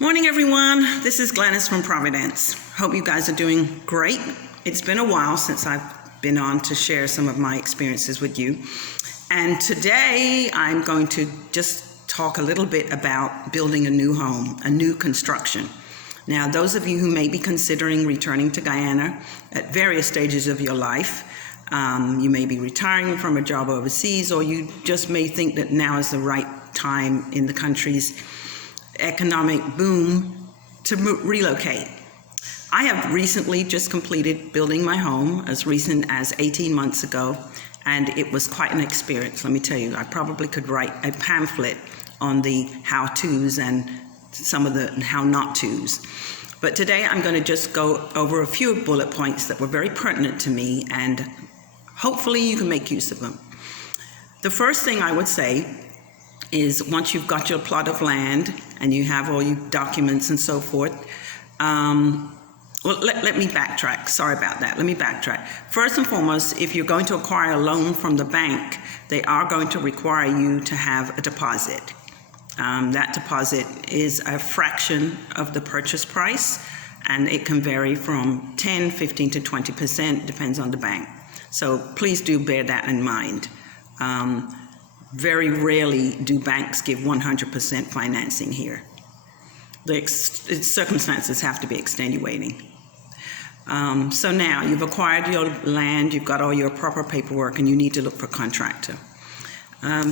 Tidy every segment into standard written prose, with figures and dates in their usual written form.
Morning, everyone. This is Glennis from Providence. Hope you guys are doing great. It's been a while since I've been on to share some of my experiences with you. And today I'm going to just talk a little bit about building a new home, a new construction. Now, those of you who may be considering returning to Guyana at various stages of your life, you may be retiring from a job overseas, or you just may think that now is the right time in the country's economic boom to relocate. I have recently just completed building my home as recent as 18 months ago, and it was quite an experience, let me tell you. I probably could write a pamphlet on the how-tos and some of the how not tos. But today I'm going to just go over a few bullet points that were very pertinent to me, and hopefully you can make use of them. The first thing I would say is, once you've got your plot of land and you have all your documents and so forth, let me backtrack. Sorry about that. Let me backtrack. First and foremost, if you're going to acquire a loan from the bank, they are going to require you to have a deposit. That deposit is a fraction of the purchase price, and it can vary from 10, 15 to 20%, depends on the bank. So please do bear that in mind. Very rarely do banks give 100% financing here. The circumstances have to be extenuating. So now you've acquired your land, you've got all your proper paperwork, and you need to look for a contractor.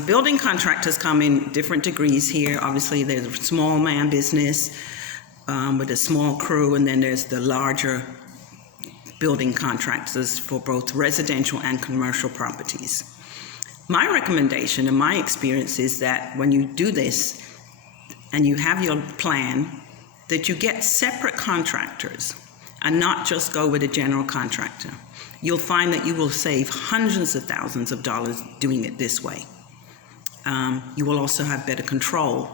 Building contractors come in different degrees here. Obviously, there's a small man business with a small crew, and then there's the larger building contractors for both residential and commercial properties. My recommendation and my experience is that when you do this and you have your plan, that you get separate contractors and not just go with a general contractor. You'll find that you will save hundreds of thousands of dollars doing it this way. You will also have better control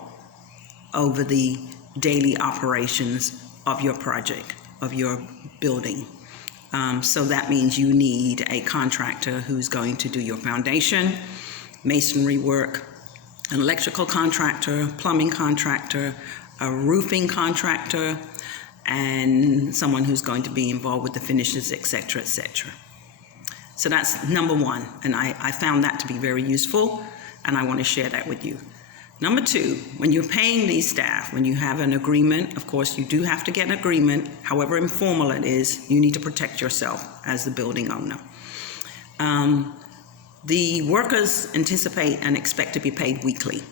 over the daily operations of your project, of your building. So that means you need a contractor who's going to do your foundation, masonry work, an electrical contractor, plumbing contractor, a roofing contractor, and someone who's going to be involved with the finishes, etc., etc. So that's number one, and I found that to be very useful, and I want to share that with you. Number two, when you're paying these staff, when you have an agreement, of course, you do have to get an agreement, however informal it is, you need to protect yourself as the building owner. The workers anticipate and expect to be paid weekly.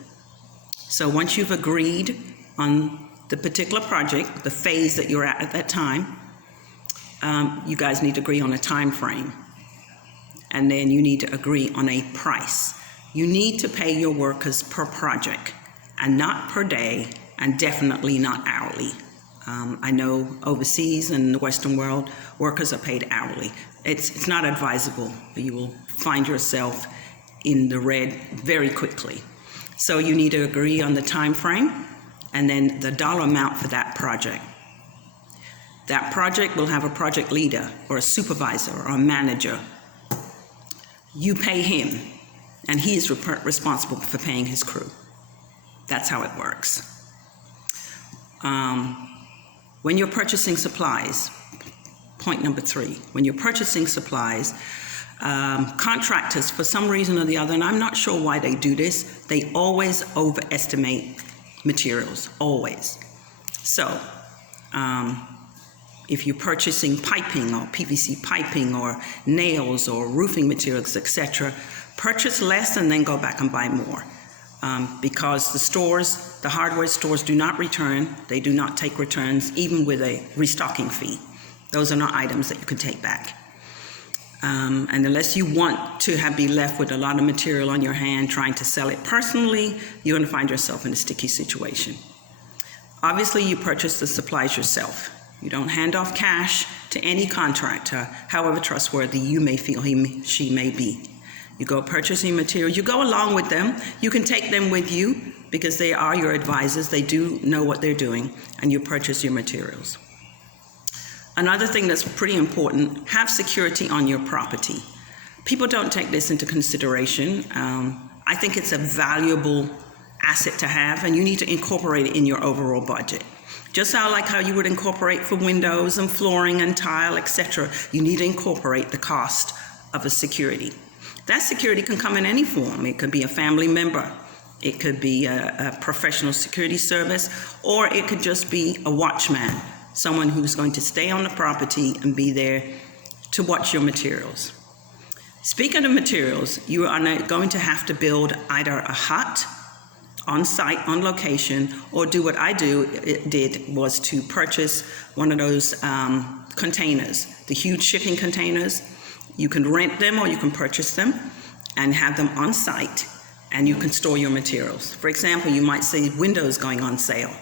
So once you've agreed on the particular project, the phase that you're at that time, you guys need to agree on a time frame. And then you need to agree on a price. You need to pay your workers per project and not per day, and definitely not hourly. I know overseas in the Western world, workers are paid hourly. It's not advisable. You will find yourself in the red very quickly. So you need to agree on the time frame and then the dollar amount for that project. That project will have a project leader or a supervisor or a manager. You pay him, and he is responsible for paying his crew. That's how it works. When you're purchasing supplies, point number three, when you're purchasing supplies, contractors, for some reason or the other, and I'm not sure why they do this, they always overestimate materials, always. So, if you're purchasing piping or PVC piping or nails or roofing materials, etc., purchase less and then go back and buy more. Because the hardware stores do not return, they do not take returns, even with a restocking fee. Those are not items that you can take back. And unless you want to be left with a lot of material on your hand trying to sell it personally, you're going to find yourself in a sticky situation. Obviously, you purchase the supplies yourself. You don't hand off cash to any contractor, however trustworthy you may feel she may be. You go purchasing material, you go along with them. You can take them with you because they are your advisors. They do know what they're doing, and you purchase your materials. Another thing that's pretty important, have security on your property. People don't take this into consideration. I think it's a valuable asset to have, and you need to incorporate it in your overall budget. Just like how you would incorporate for windows and flooring and tile, etc., you need to incorporate the cost of a security. That security can come in any form. It could be a family member, it could be a professional security service, or it could just be a watchman, someone who's going to stay on the property and be there to watch your materials. Speaking of materials, you are going to have to build either a hut on site, on location, or do what I did was to purchase one of those containers, the huge shipping containers. You can rent them or you can purchase them and have them on site, and you can store your materials. For example, you might see windows going on sale,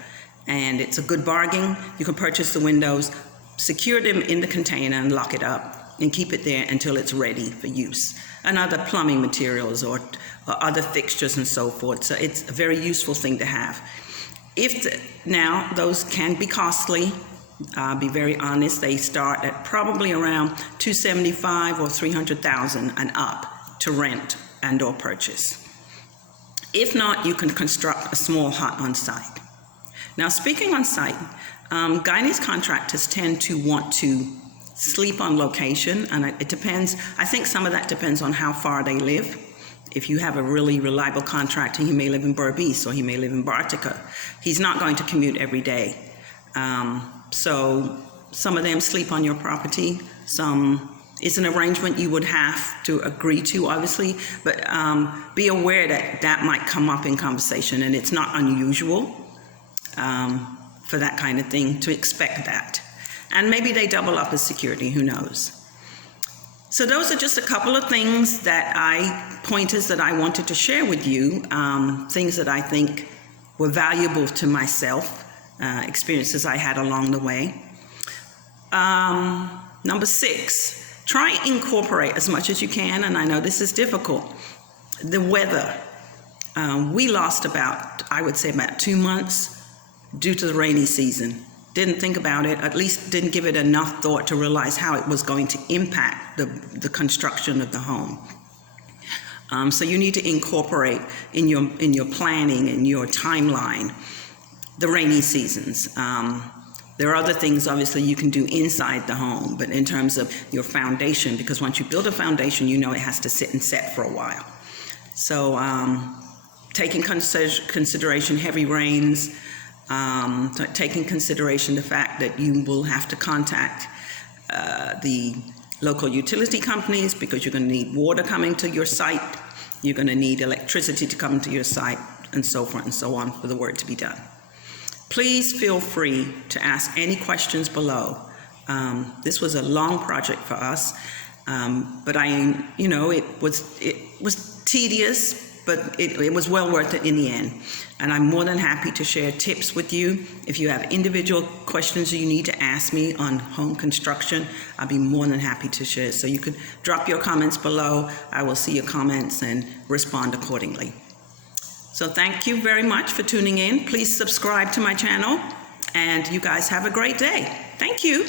and it's a good bargain. You can purchase the windows, secure them in the container and lock it up and keep it there until it's ready for use. And other plumbing materials or other fixtures and so forth. So it's a very useful thing to have. Now, those can be costly. I'll be very honest, they start at probably around $275,000 or $300,000 and up to rent and or purchase. If not, you can construct a small hut on site. Now, speaking on site, Guyanese contractors tend to want to sleep on location, and it depends. I think some of that depends on how far they live. If you have a really reliable contractor, he may live in Berbice or he may live in Bartica. He's not going to commute every day. So some of them sleep on your property. Some is an arrangement you would have to agree to, obviously, but be aware that that might come up in conversation, and it's not unusual for that kind of thing to expect that. And maybe they double up as security, who knows. So those are just a couple of things pointers that I wanted to share with you, things that I think were valuable to myself, experiences I had along the way. Number 6, try and incorporate as much as you can, and I know this is difficult, the weather. We lost I would say about 2 months due to the rainy season. Didn't think about it, at least didn't give it enough thought to realize how it was going to impact the construction of the home. So you need to incorporate in your planning and your timeline the rainy seasons. There are other things, obviously, you can do inside the home, but in terms of your foundation, because once you build a foundation, you know it has to sit and set for a while. So taking consideration heavy rains, taking consideration the fact that you will have to contact the local utility companies because you're going to need water coming to your site, you're going to need electricity to come to your site, and so forth and so on for the work to be done. Please feel free to ask any questions below. This was a long project for us, but it was tedious, but it was well worth it in the end. And I'm more than happy to share tips with you. If you have individual questions you need to ask me on home construction, I'll be more than happy to share. So you could drop your comments below. I will see your comments and respond accordingly. So thank you very much for tuning in. Please subscribe to my channel, and you guys have a great day. Thank you.